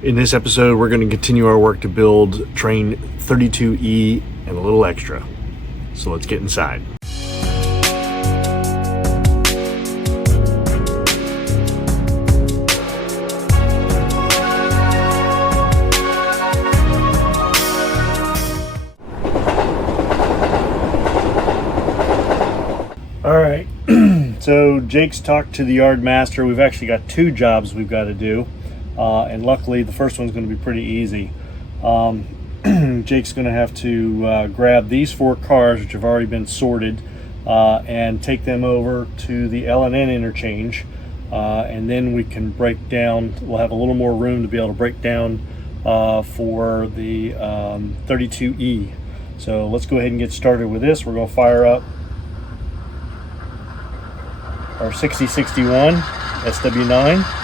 In this episode, we're going to continue our work to build train 32E and a little extra. So let's get inside. All right, so Jake's talked to the yard master. We've actually got two jobs we've got to do. And luckily the first one's going to be pretty easy. Jake's going to have to grab these 4 cars, which have already been sorted, and take them over to the L&N interchange, and then we can break down. We'll have a little more room to be able to break down for the 32E. So let's go ahead and get started with this. We're going to fire up our 6061 SW9.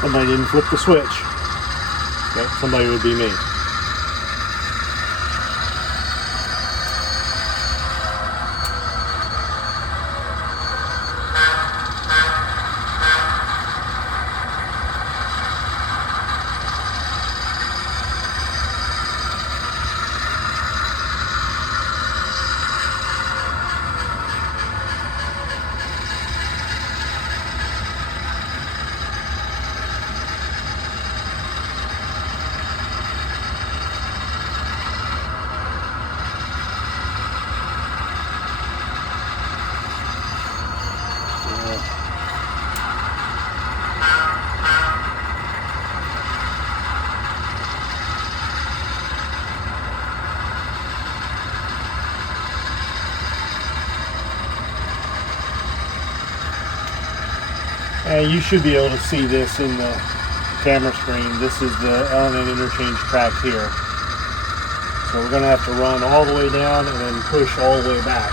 Somebody didn't flip the switch. Yep, somebody would be me. You should be able to see this in the camera screen. This is the L&N interchange track here. So we're going to have to run all the way down and then push all the way back.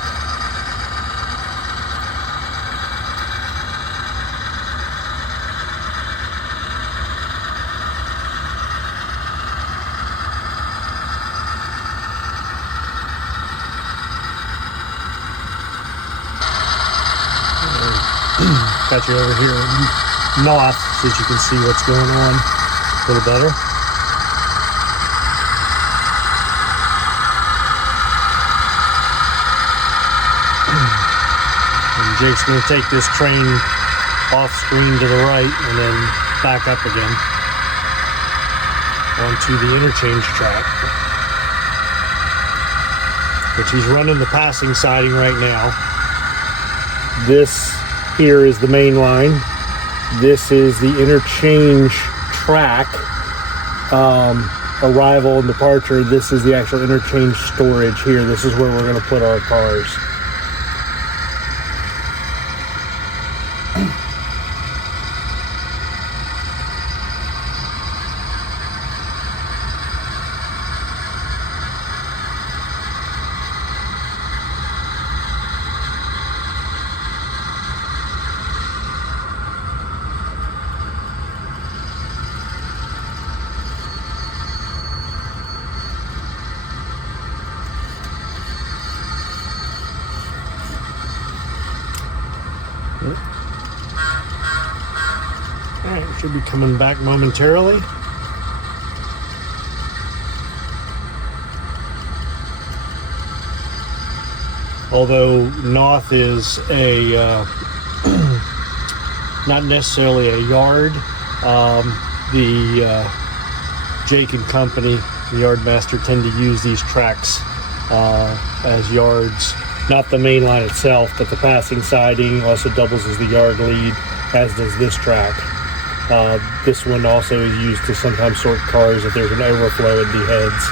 Got you over here in Noth so that you can see what's going on a little better. And Jake's going to take this train off screen to the right and then back up again onto the interchange track, which he's running the passing siding right now. This here is the main line. This is the interchange track, arrival and departure. This is the actual interchange storage here. This is where we're going to put our cars. Alright, we should be coming back momentarily. Although Noth is a not necessarily a yard, Jake and company, the yard master, tend to use these tracks as yards not the main line itself, but the passing siding. Also doubles as the yard lead, as does this track. This one also is used to sometimes sort cars if there's an overflow at DeHeads.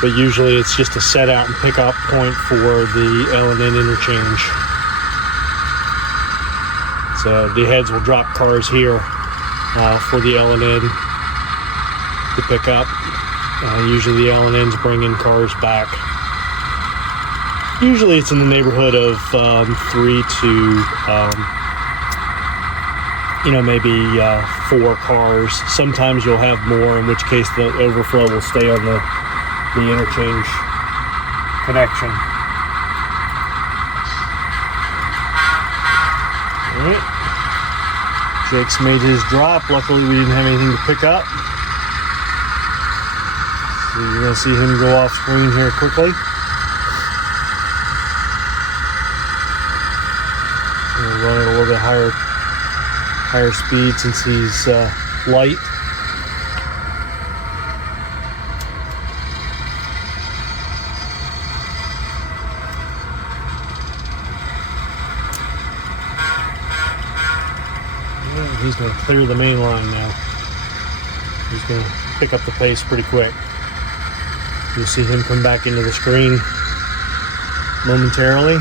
But usually it's just a set out and pick up point for the L&N interchange. So DeHeads will drop cars here for the L&N to pick up. Usually the L&N's bringing cars back. Usually it's in the neighborhood of 3 to maybe 4 cars. Sometimes you'll have more, in which case the overflow will stay on the interchange connection. All right. Jake's made his drop. Luckily we didn't have anything to pick up. So you're going to see him go off screen here quickly. We'll run at a little bit higher speed since he's light. He's going to clear the main line now. He's going to pick up the pace pretty quick. You'll see him come back into the screen momentarily.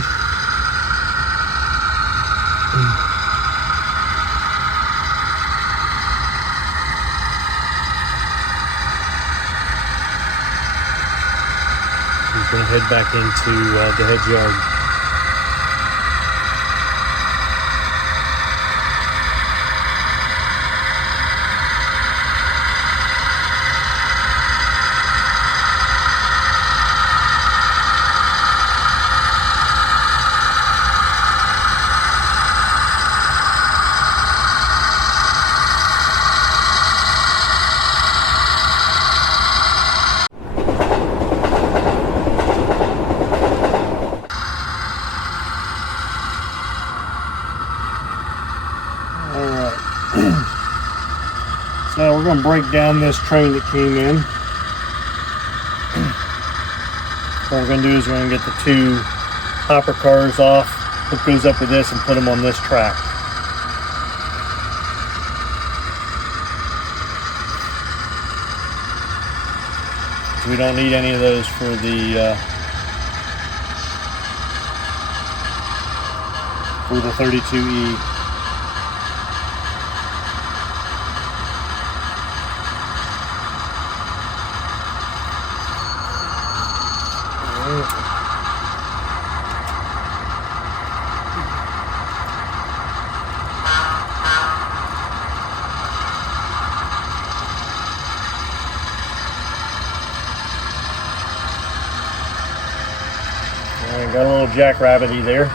He's going to head back into DeHeads Yard. So we're going to break down this train that came in. What we're going to do is we're going to get the 2 hopper cars off, hook those up with this, and put them on this track. So we don't need any of those for the 32E. Got a little jackrabbity there.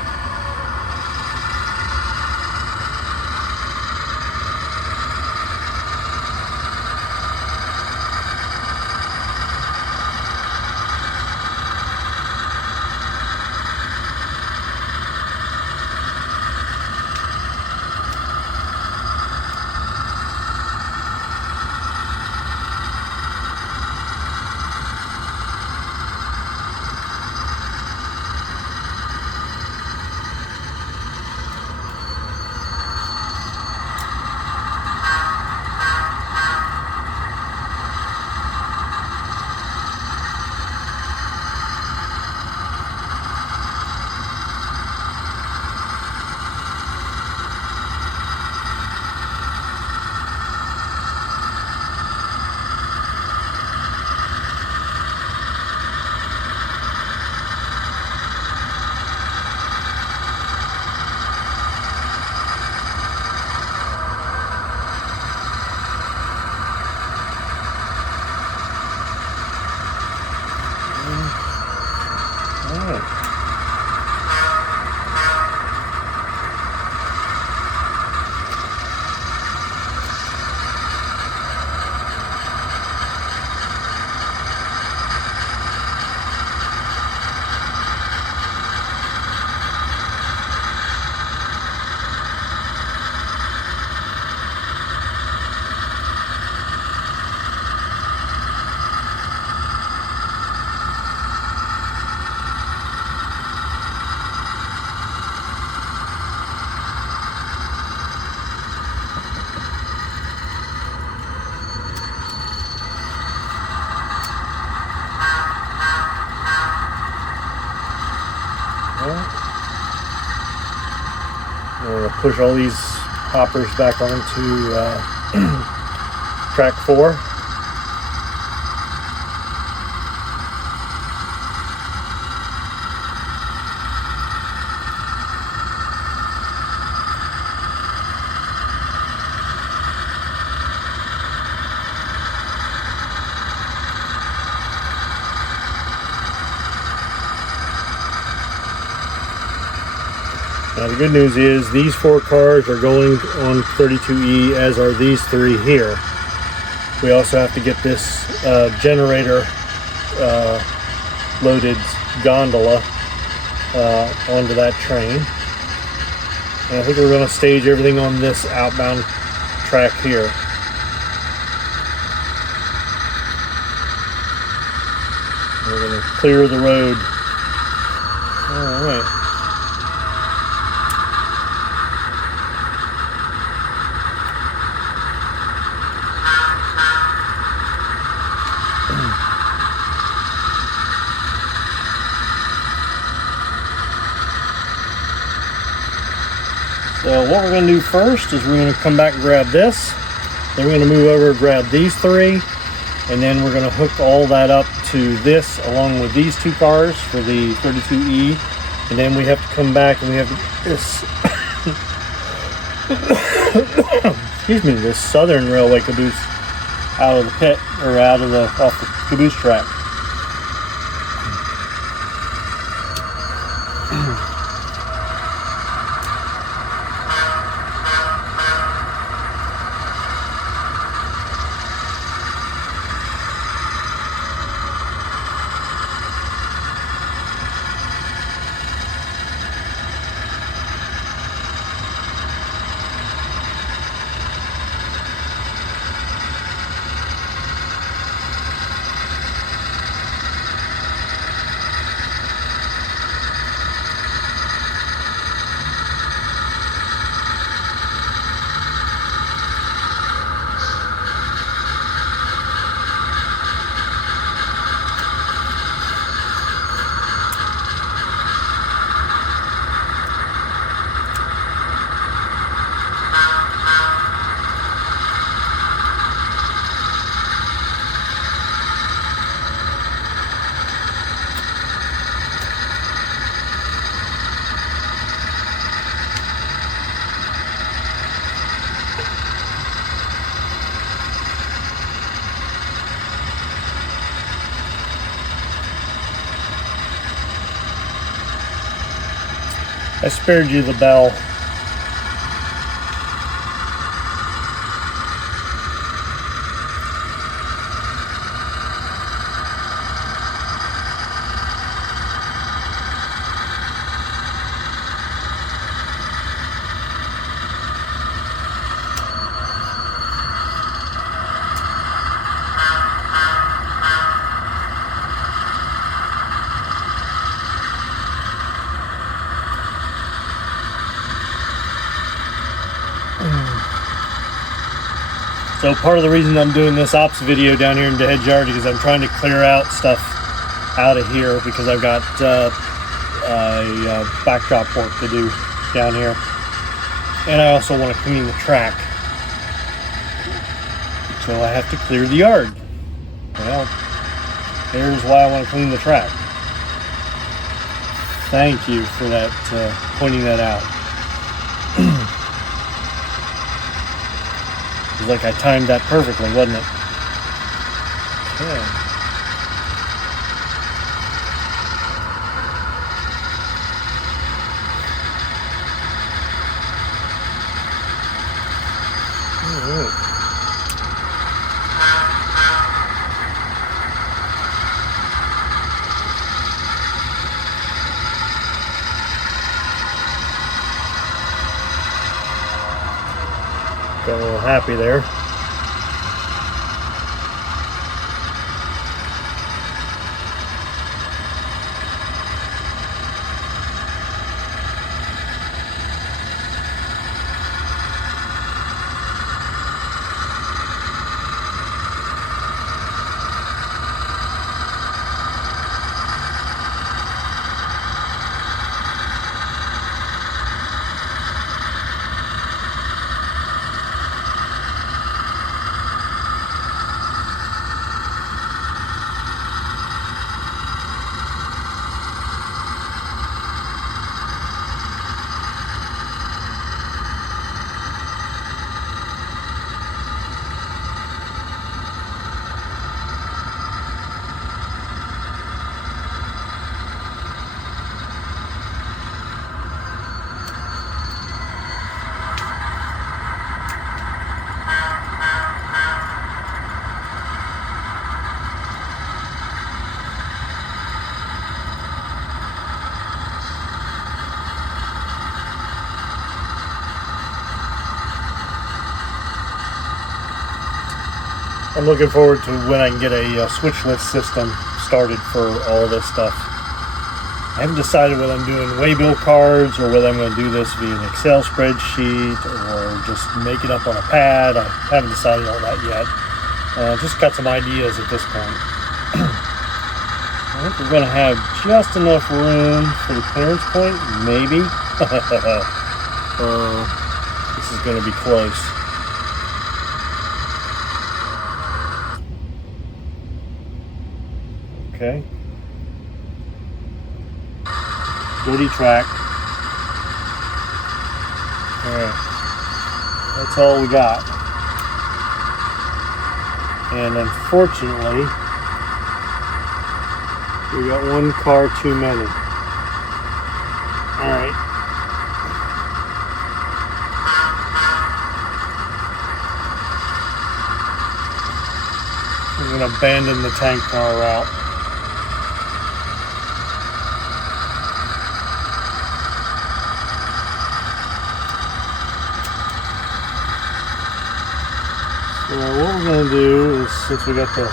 We're going to push all these hoppers back onto track 4. Now the good news is these 4 cars are going on 32E, as are these 3 here. We also have to get this generator loaded gondola onto that train. And I think we're going to stage everything on this outbound track here. We're going to clear the road. All right. So what we're going to do first is we're going to come back and grab this. Then we're going to move over and grab these 3. And then we're going to hook all that up to this along with these 2 cars for the 32E. And then we have to come back and we have this, excuse me, this Southern Railway caboose out of the pit, or out of the, off the caboose track. I spared you the bell. So part of the reason I'm doing this ops video down here in DeHeads Yard is I'm trying to clear out stuff out of here because I've got backdrop work to do down here. And I also want to clean the track. So I have to clear the yard. Well, here's why I want to clean the track. Thank you for that, pointing that out. It was like I timed that perfectly, wasn't it? Okay. All right. Got a little happy there. I'm looking forward to when I can get a switch lift system started for all this stuff. I haven't decided whether I'm doing waybill cards or whether I'm going to do this via an Excel spreadsheet or just make it up on a pad. I haven't decided all that yet. Just got some ideas at this point. I think we're going to have just enough room for the clearance point, maybe. This is going to be close. Okay. Dirty track. Alright. That's all we got. And unfortunately, we got one car too many. Alright. We're going to abandon the tank car route. So what we're going to do is, since we got the...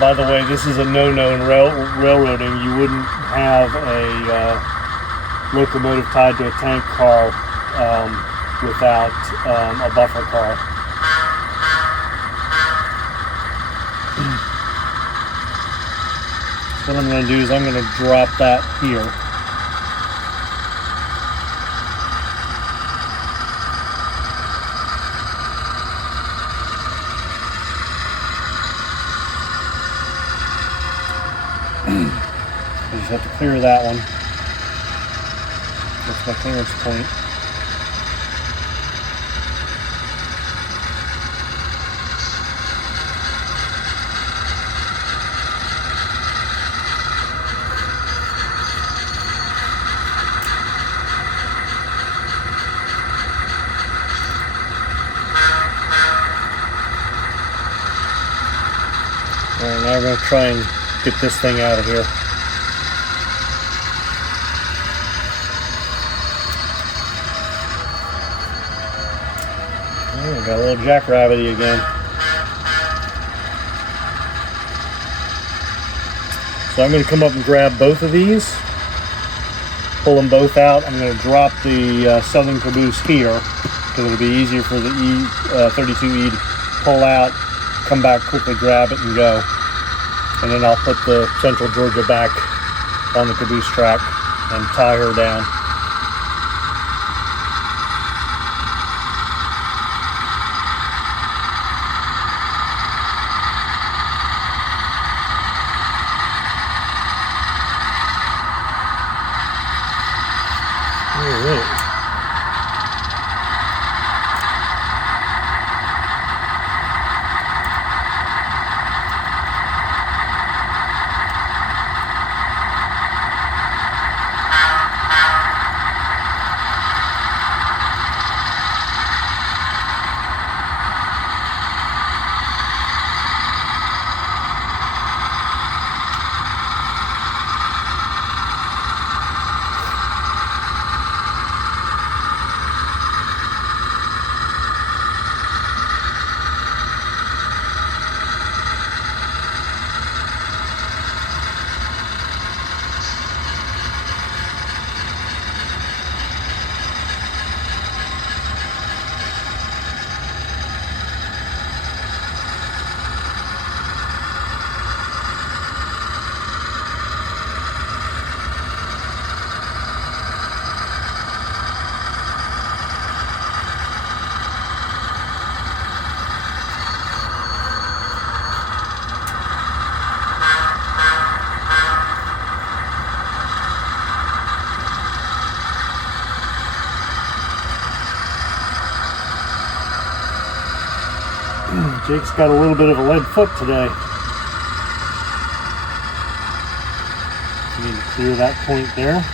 By the way, this is a no-no in railroading. You wouldn't have a locomotive tied to a tank car without a buffer car. So what I'm going to do is I'm going to drop that here. I just have to clear that one. That's my clearance point. Alright, now we're going to try and get this thing out of here. Oh, got a little jackrabbity again. So I'm going to come up and grab both of these, pull them both out. I'm going to drop the southern caboose here because it'll be easier for the E32E to pull out, come back, quickly grab it and go. And then I'll put the Central Georgia back on the caboose track and tie her down. All right. Jake's got a little bit of a lead foot today. Need to clear that point there.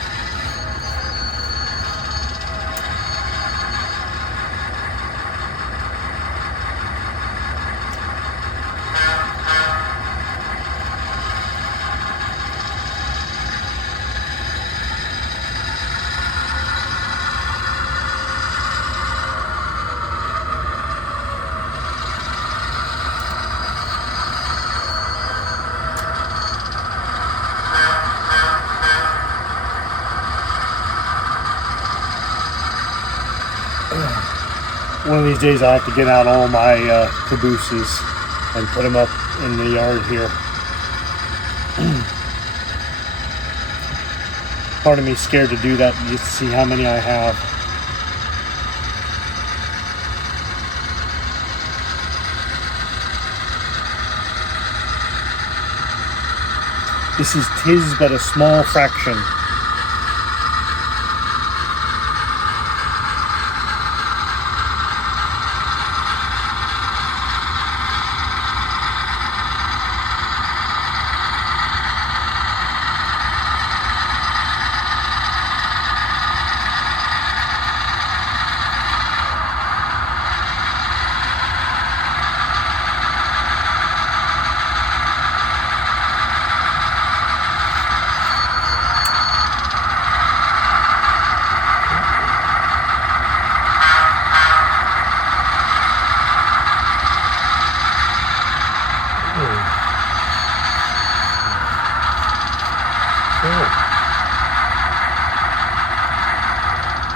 One of these days I'll have to get out all my cabooses and put them up in the yard here. Part of me is scared to do that just to see how many I have. This is 'tis but a small fraction.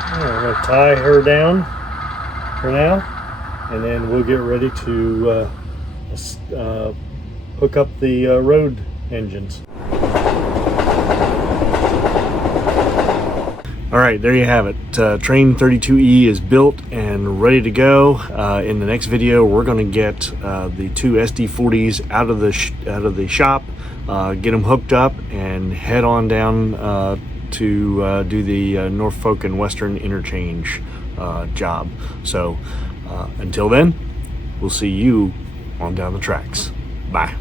I'm going to tie her down for now, and then we'll get ready to hook up the road engines. All right, there you have it. Train 32E is built and ready to go. In the next video, we're going to get the two SD40s out of the shop, get them hooked up, and head on down to do the Norfolk and Western interchange job. So until then, we'll see you on down the tracks. Bye.